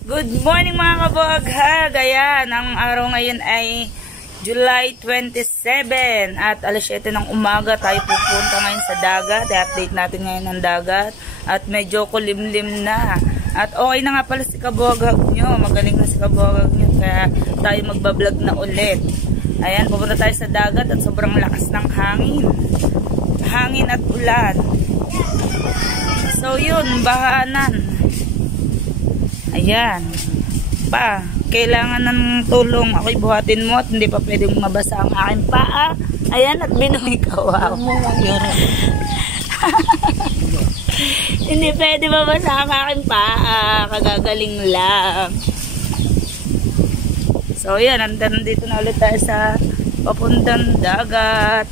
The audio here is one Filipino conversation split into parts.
Good morning mga kabuhaghag. Ayan, ang araw ngayon ay July 27 at alas 7 ng umaga tayo pupunta ngayon sa dagat. I-update natin ngayon ang dagat at medyo kulimlim na. At okay na nga pala si kabuhaghag nyo. Magaling na si kabuhaghag nyo kaya tayo magbablog na ulit. Ayan, pupunta tayo sa dagat at sobrang lakas ng hangin. Hangin at ulan. So yun, bahanan. Ayan. Pa, kailangan ng tulong. Ako'y buhatin mo at hindi pa pwedeng mabasa ang aking paa. Ayan, at Binoy kawaw. Hindi pwede mabasa ang aking paa. Kagagaling lang. So, yan. Nandito na ulit tayo sa papuntang dagat.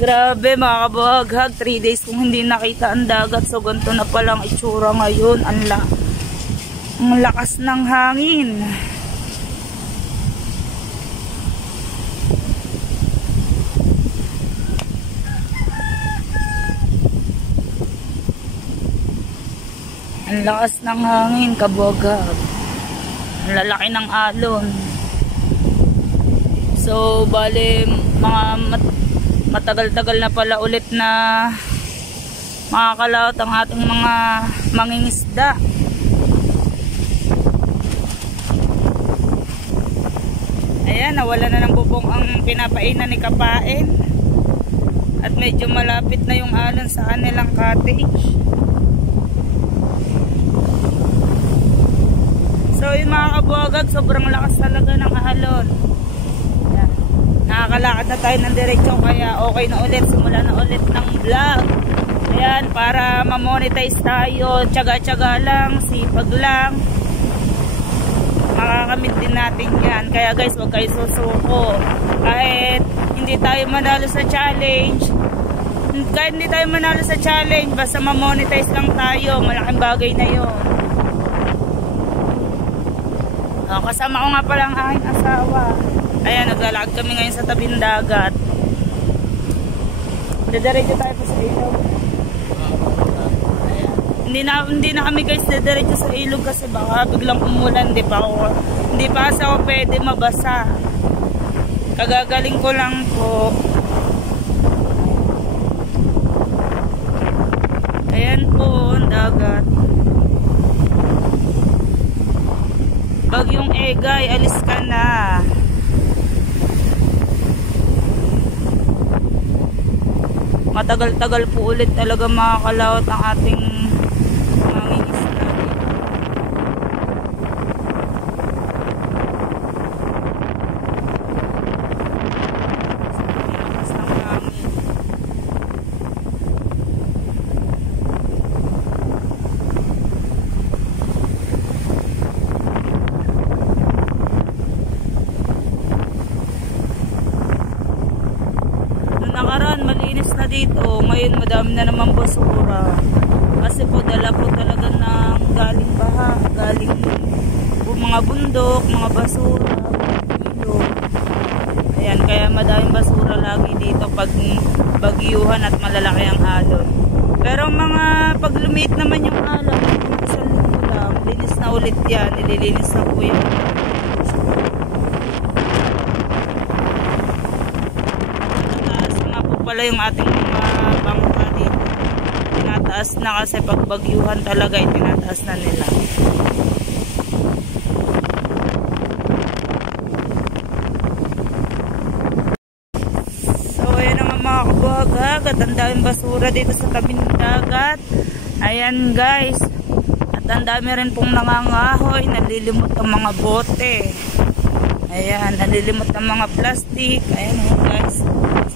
Grabe mga kabuhaghag. 3 days kung hindi nakita ang dagat. So, ganito na palang itsura ngayon. Ang lakas ng hangin. Ang lakas ng hangin, kabuhaghag. Ang lalaki ng alon. So, bale, mga matagal-tagal na pala ulit na makakalaot ang ating mga mangingisda. Ayan, nawala na ng bubong ang pinapainan ni Kapain. At medyo malapit na yung alon sa kanilang cottage. So yun mga kabuhaghag, sobrang lakas talaga ng alon. Ayan. Nakakalakad na tayo ng diretso kaya okay na ulit. Simula na ulit ng vlog. Ayan, para ma-monetize tayo. Tsaga-tsaga lang, sipag lang. Makakamit din natin yan. Kaya guys, huwag kayo susuko. Kahit hindi tayo manalo sa challenge, basta ma-monetize lang tayo. Malaking bagay na yun. Kasama ko nga pala ang aking asawa. Ayan, naglalakad kami ngayon sa tabing dagat. Didiretso tayo pa sa ilog. Hindi na kami guys didiretso sa ilog kasi baka biglang umulan. Hindi pa kasi ako pwede mabasa. Kagagaling ko lang po. Ayan po ang dagat. Bagyong Egay, alis ka na. Matagal-tagal po ulit talaga makakalawat ang ating mangingisda. Malinis na dito. Ngayon madami na naman basura. Kasi po dala po talaga ng galing baha, galing po mga bundok, mga basura, ilog. Ayan, kaya madaming basura lagi dito pag bagyuhan at malalaki ang alon. Pero mga pag lumiit naman yung alon, isang linggo lang, linis na ulit yan, nililinis na po yan. Pala yung ating mga bangka dito. Tinataas na kasi pag bagyuhan talaga tinataas na nila. So ayan naman mga kabuhaghag at ang daming basura dito sa tabing dagat. Ayan guys. At ang dami rin pong nangangahoy, nalilimot ang mga bote. Ayan, nalilimot ang mga plastic. Ayan guys.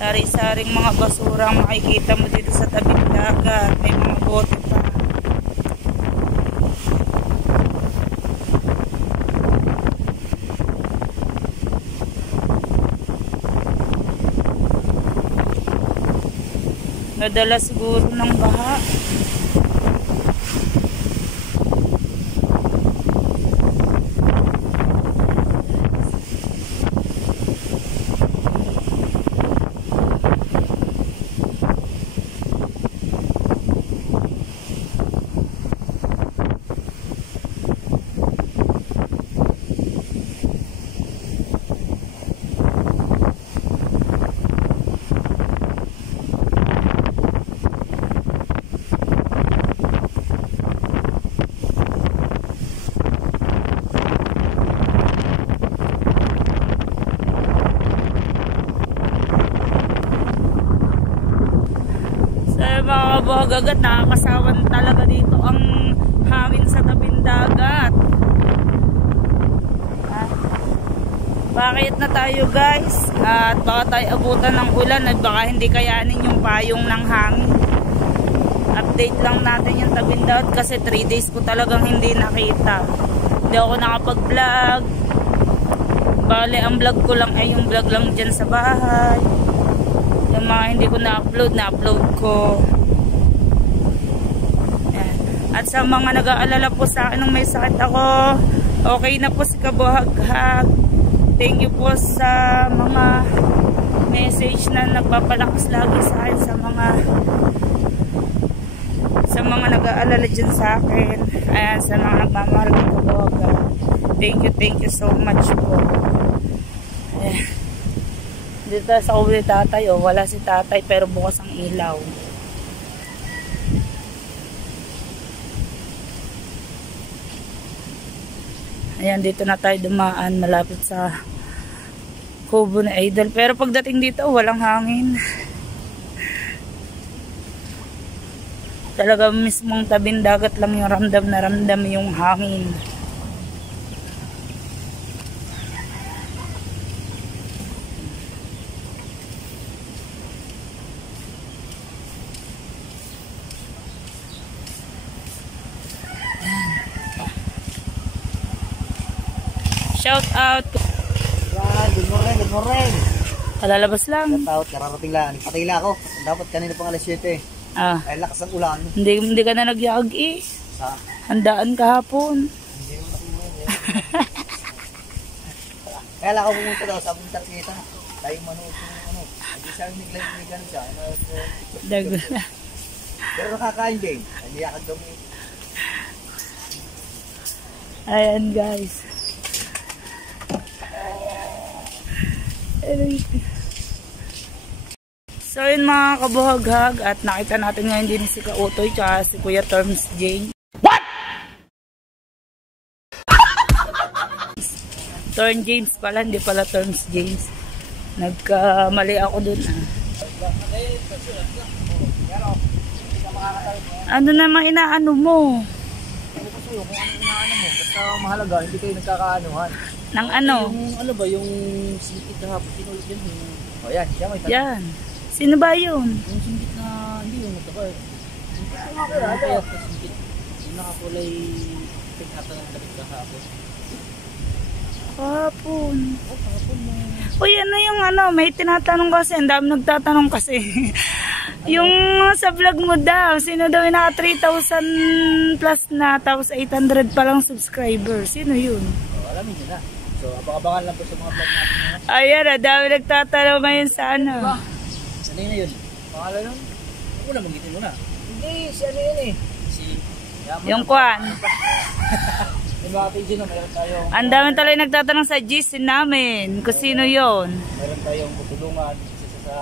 Sari-saring mga basura ang makikita mo dito sa tabing dagat. May mga bote pa. Nadala siguro ng baha. So mga kabuhag-agad, nakakasawan talaga dito ang hangin sa tabing dagat. Bakit na tayo guys? At baka tayo abutan ng ulan at baka hindi kayanin yung payong ng hangin. Update lang natin yung tabing dagat kasi 3 days ko talagang hindi nakita. Hindi ako nakapag-vlog. Bale, ang vlog ko lang ay yung vlog lang dyan sa bahay. Yung mga hindi ko na-upload ko. Yan. At sa mga nag-aalala po sa akin nung may sakit ako, okay na po si kabuhag-hag. Thank you po sa mga message na nagpapalakas lagi sa akin, sa mga nag-aalala dyan sa akin. Ayan, sa mga nagmamahal ng kabuhag-hag. Thank you so much po. Ayan. Dito sa uwi tatay, oh, wala si tatay pero bukas ang ilaw. Ayan, dito na tayo dumaan malapit sa kubo na Idol. Pero pagdating dito, walang hangin. Talaga mismong tabing dagat lang yung ramdam na ramdam yung hangin. Shout out. Good morning. Kalalabas lang. Shout out, kararating lang. Patila ako. Dapat kanina pang alas 7. Ay lakas ng ulan. Hindi ka na nagyag eh. Sa? Handaan kahapon. Hindi mo nakuha. Kaya lang ako pumunta daw sa punta kita. Tayo manood ng ano. Hindi siya naglag siya. Pero nakakain din. Hindi ako dumi. Ayan guys. So yun mga kabuhag-hag, at nakita natin ngayon din si Kautoy tsaka si Kuya Terms J. What? Torn James pala, hindi pala Terms James. Nagkamali ako dun Ano naman inaano mo? Basta mahalaga, hindi kayo nagkakaanuhan. Nang ano? Yung ano ba, yung singkit na hapon kinulit yan. O yan, siya may tanong. Yan. Sino ba yun? Yung singkit na, hindi yung mataba. Singkit na kaya sa singkit. Yung nakakulay, pinata ng dalit kahapon. Kahapon. O, kahapon mo. Uy, ano yung ano, may tinatanong kasi, ang dami nagtatanong kasi. Yung sa vlog mo daw, sino daw yung naka 3,000 plus na, tapos 800 pa lang subscriber. Sino yun? O, alamin nyo na. So, abang-abangan lang po sa mga vlog natin. Ayan, dami nagtatanong ngayon sa ano. Ano yun na yun? Pangalan nun? Ako na, magitin mo na. Hindi, si ano yun eh. Si... Yung Kwan. Yung mga page na, mayroon tayong... Ang dami talaga nagtatanong sa GC namin. Kung sino yun. Mayroon tayong tutulungan sa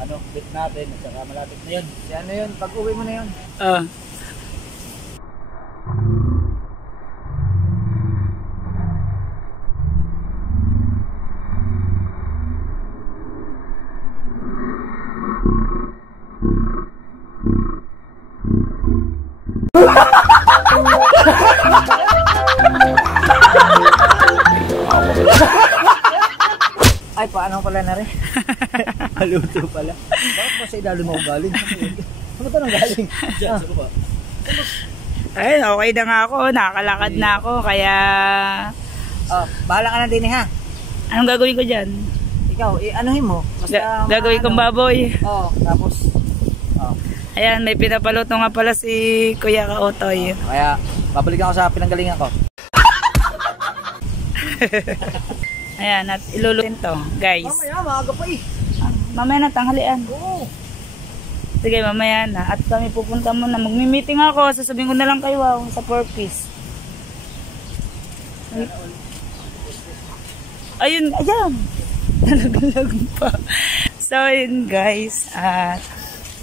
ano, bit natin. At saka malapit na yun. Si ano yun, pag uwi mo na yun. Ay, paano pala na rin? Maluto pala. Bakit ba sa idalo mo galing? Ano ito nang galing? Diyan, sa ba? Ay, okay na nga ako. Nakakalakad na ako. Kaya... bahala ka na din ha. Anong gagawin ko dyan? Ikaw, anuhin mo. Basta, gagawin kong baboy. Tapos... Ayan, may pinapaluto nga pala si Kuya Kautoy. Kaya, babalikan ako sa pinanggalingan ko. Ayan, at ilulutin to, guys. Mamaya, maaga pa eh. Mamaya na, tanghalian. Oo. Sige, mamaya na. At kami pupunta muna. Magmi-meeting ako. Sasabihin ko na lang kayo sa Purpose. Ayun, ayan. Nalaglag pa. So, yun guys. At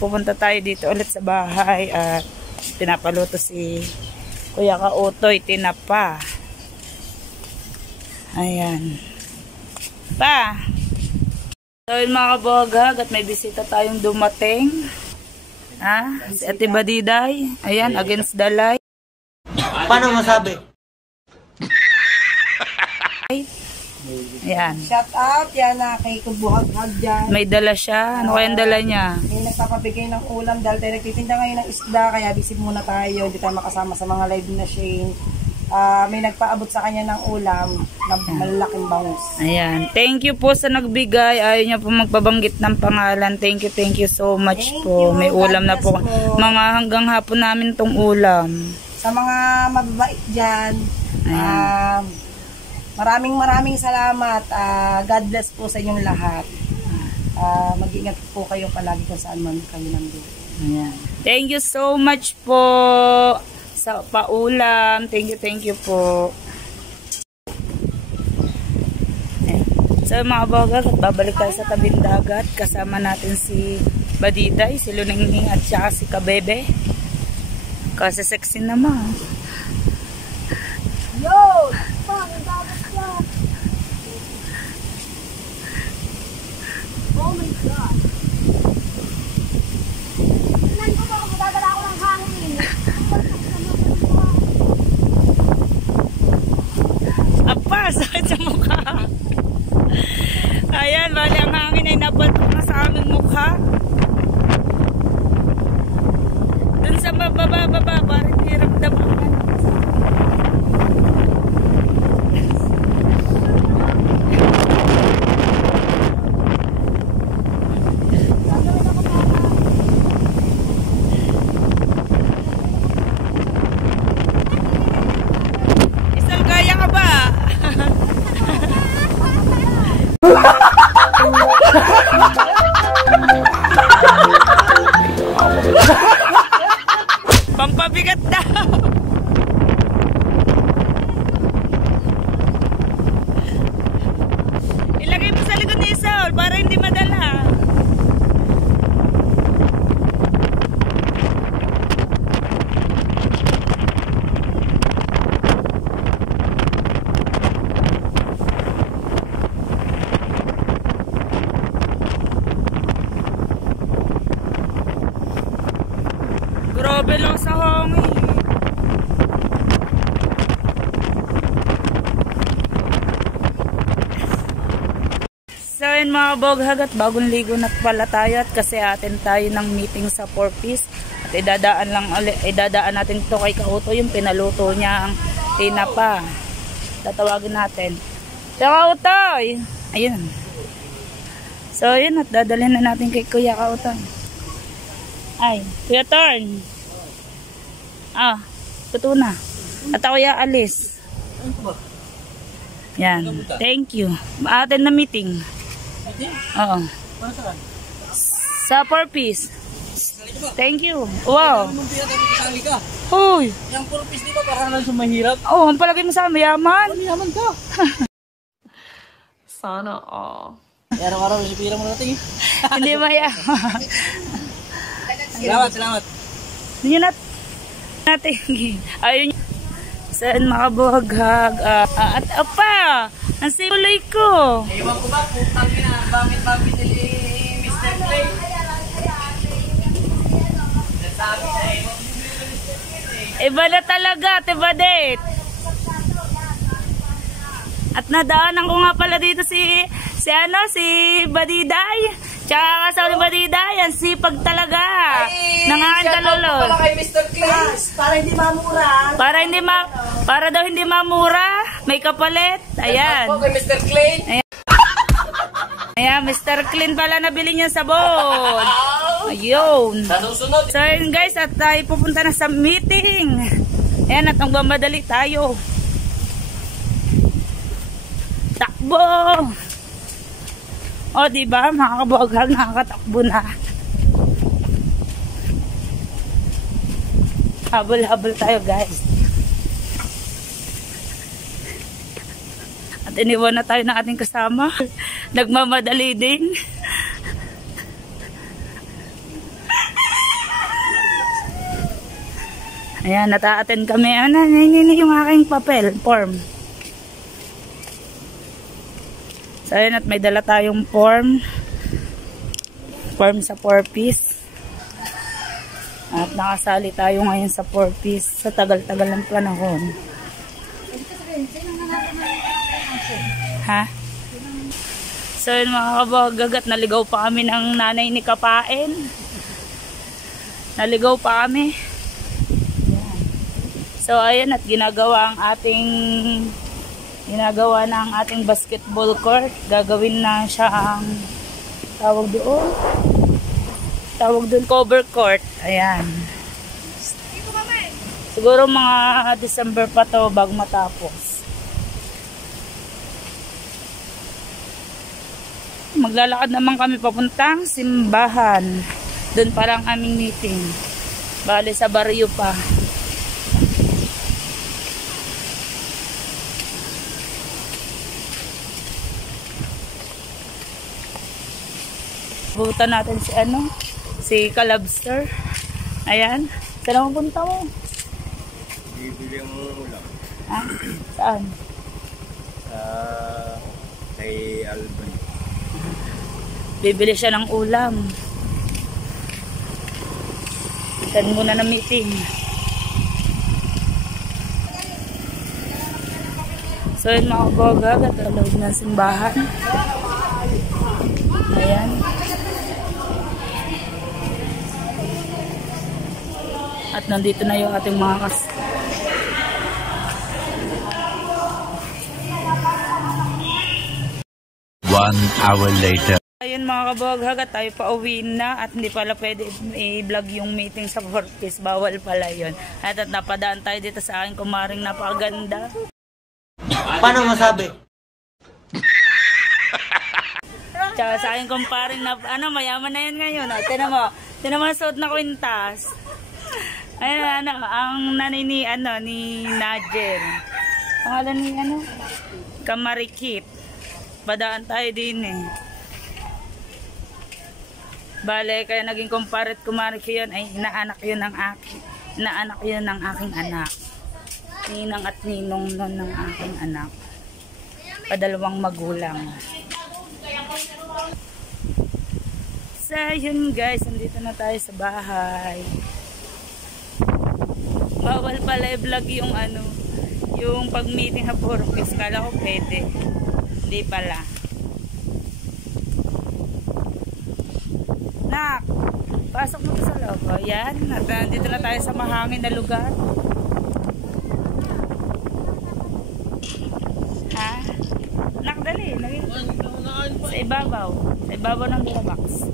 pupunta tayo dito ulit sa bahay. At pinapaluto si Kuya Kautoy. Tinapa. Ayan. Pa. So yun mga kabuhag-hag, at may bisita tayong dumating. Ha? Si Ate Badiday. Ayan, against the light. Paano masabi? Ayan. Shout out yan na kay Kubuhag-hag dyan. May dala siya. Ano kayang dala niya? May nagpapabigay ng ulam dahil tayo nagtitinda ngayon ng isda. Kaya busy muna tayo. Hindi tayo makasama sa mga live na Shane. May nagpaabot sa kanya ng ulam na malalaking bangus. Ayan. Thank you po sa nagbigay. Ayaw niya po magpabanggit ng pangalan. Thank you so much po. May ulam na po. Mga hanggang hapon namin tong ulam. Sa mga mababait dyan, maraming salamat. God bless po sa inyong lahat. Mag-ingat po kayo palagi kung saan man kayo nandun. Ayan. Thank you so much po sa paulam. Thank you po. Ayan. So mga bagag, babalik tayo sa tabing dagat. Kasama natin si Badiday, si Luningning at saka si Kabebe. Kasi sexy naman. Yo! Pang, ang dagat ka! Oh my God! Tingnan ko ba kung magdadala ako ng hangin? Apa, sakit sa mukha. Ayan, bali ang hangin ay nabato na sa aming mukha. Dun sa baba, parang hiramdaman. Isal, kaya ka ba? Pampabigat daw. Ilagay mo sa likod ni Saul para hindi madala. Grabe lang sa hangin. So yun mga boghagat, bagong ligo na pala tayo at kasi atin tayo ng meeting sa 4-piece. At idadaan natin to kay Kauto, yung pinaluto niya ang tinapa. Tatawagin natin. So Kautoy! Ayun. So yun, at dadalhin na natin kay Kuya Kautoy. Ay, Kuya Torn. Totoo na. At ako alis. Yan. Thank you. Atin na meeting. Oo. Sa 4-piece. Thank you. Wow. Uy. Yung 4-piece di ba parang lang sumahirap? Oh, ang palagay mo sa mayaman. Mayaman ka. Sana all. Araw-araw, isipira mo natin eh. Hindi mayaman. Salamat. Yun natin. Ayun. Saan makabuhaghag. At apa, ang simuloy ko. Ewan ko ba, putang ina, bakit nili Mr. Clay? Nasabi na Iba na talaga, Tibadet. At nadaanan ko nga pala dito si Badiday. Tsaka sa Badiday, ang sipag talaga. Nangangalolol. Para kay Mr. Clay. Para hindi mamura. Para daw hindi mamura, may kapalit. Ayan. Ako kay Mr. Clay. Ayan, Mr. Clean pala nabili niya sabon. Ayun. So yun guys, at tayo pupunta na sa meeting. Ayan, at magmamadali tayo. Takbo! O, diba? Makakabuhaghag, nakakatakbo na. Habol-habol tayo guys. At iniwan na tayo ng ating kasama. Nagmamadali din. Ayan, nata-attend kami. Ano, yung aking papel, form. So, ayan, at may dala tayong form. Form sa 4-piece. At nakasali tayo ngayon sa 4-piece sa tagal-tagal ng panahon. Ha? So yun mga kabagagat, naligaw pa kami ng nanay ni Kapain. Naligaw pa kami. So ayan, at ginagawa ng ating basketball court. Gagawin na siya ang tawag doon cover court. Ayan. Siguro mga December pa to bago matapos. Maglalakad naman kami papuntang simbahan. Doon pa lang aming meeting. Bale sa baryo pa. Butan natin si Kalabster. Ayan. Saan ang punta mo? Bibili mo ulam. Ah, saan? Kay Alban. Bibili siya ng ulam. Saan muna na meeting. So yun mga kabagagat, loob ng simbahan. Ayan. At nandito na yung ating mga One hour later. Ayun mga kabagagat, tayo pa uwi na at hindi pala pwede i-vlog yung meeting sa 4-piece. Bawal pala yun. At napadaan tayo dito sa aking kumaring napakaganda. Paano masabi? Tsaka sa aking kumparing na, mayaman na yan ngayon. Tinan mo, suot na kwintas. Ayun, ang nanay ni Nigel. Pangalan ni Kamarikit. Padaan tayo din eh. Bale, kaya naging kumarik yun ay inaanak yun ng aking anak. Ninang at ninong nun ng aking anak. Padalawang magulang. So yun guys, nandito na tayo sa bahay. Bawal pala i-vlog yung pag-meeting sa 4-piece. Kala ko pwede. Hindi pala. Nak, pasok mo sa loob. Ayan, nandito na tayo sa mahangin na lugar. Ha? Nak, dali. Sa ibabaw. Sa ibabaw ng Durabox.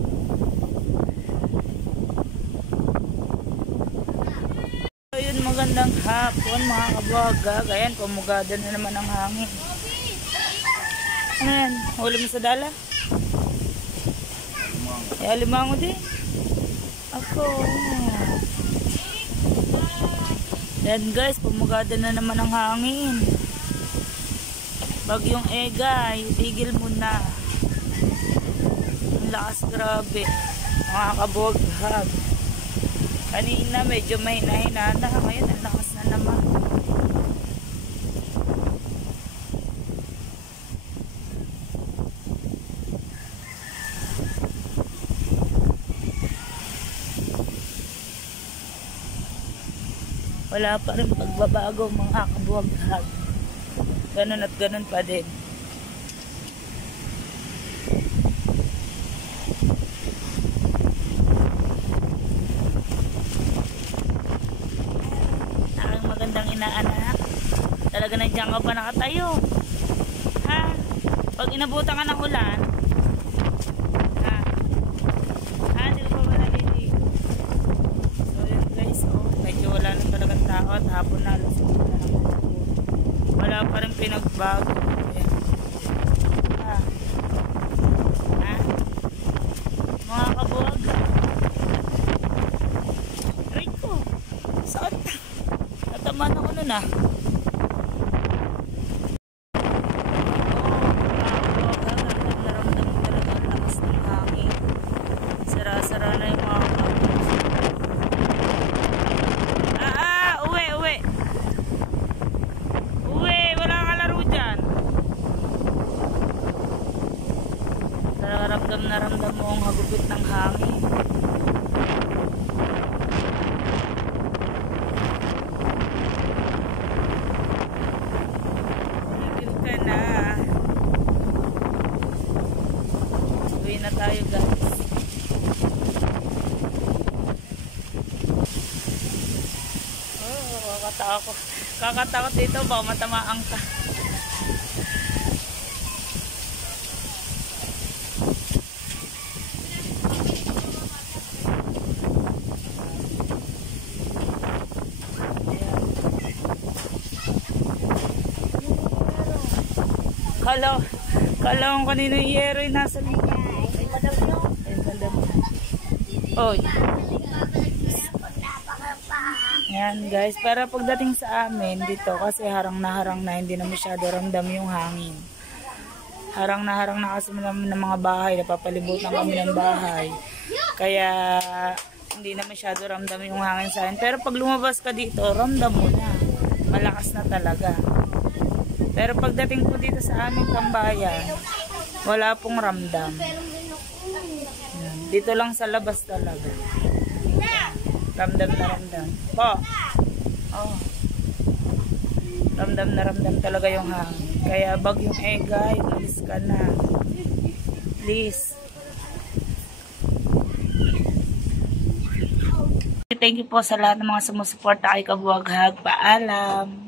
So yun, magandang hapon mga kabagag. Ayan, pumugada na naman ang hangin. Ano yan? Huli mo sa dala? Alimango din. Ako. Yan guys, pumugada na naman ang hangin. Bagyong Egay, tigil mo na. Ang lakas, grabe. Mga kabughag. Kanina medyo mahina-hina na. Ngayon, ang lakas na naman. Wala pa rin pagbabago mga kabughag. Ganun at ganun pa din. Aking magandang inaanak. Talaga nandiyan ka pa nakatayo. Ha? Pag inabutan ka ng ulan, ha? Ha? Hindi ko pa ba naliligo? So yun guys, medyo wala na talagang tao at hapon na alas na naman. Wala pa rin pinagbago. Ayan. Ha? Ha? Mga kabughag. Aray ko. Saan? Nataman ako nun ah. Naramdaman talaga ang lakas ng hangin. Sara-sara na yung mga kabughag. Uwi. Uwi, wala kang kalaro dyan. Ramdam na ramdam mo ang hagupit ng hangin. Kakatakot dito, baka matamaan ka. Kala ko kanino yung yero yung nasa linya. Ay, madam nyo. Ay, madam. Oy. Yan guys, para pagdating sa amin dito, kasi harang na hindi na masyado ramdam yung hangin. Harang na kasi namin ng mga bahay, napapalibutan kami ng bahay. Kaya hindi na masyado ramdam yung hangin sa amin. Pero pag lumabas ka dito, ramdam mo na. Malakas na talaga. Pero pagdating po dito sa aming tambayan, wala pong ramdam. Yan. Dito lang sa labas talaga. Ramdam na ramdam. Po. Oh. Ramdam na ramdam talaga yung hangin. Kaya bagyong Egay, umalis ka na. Please. Thank you po sa lahat ng mga sumusuporta kay Kabuwaghag. Paalam.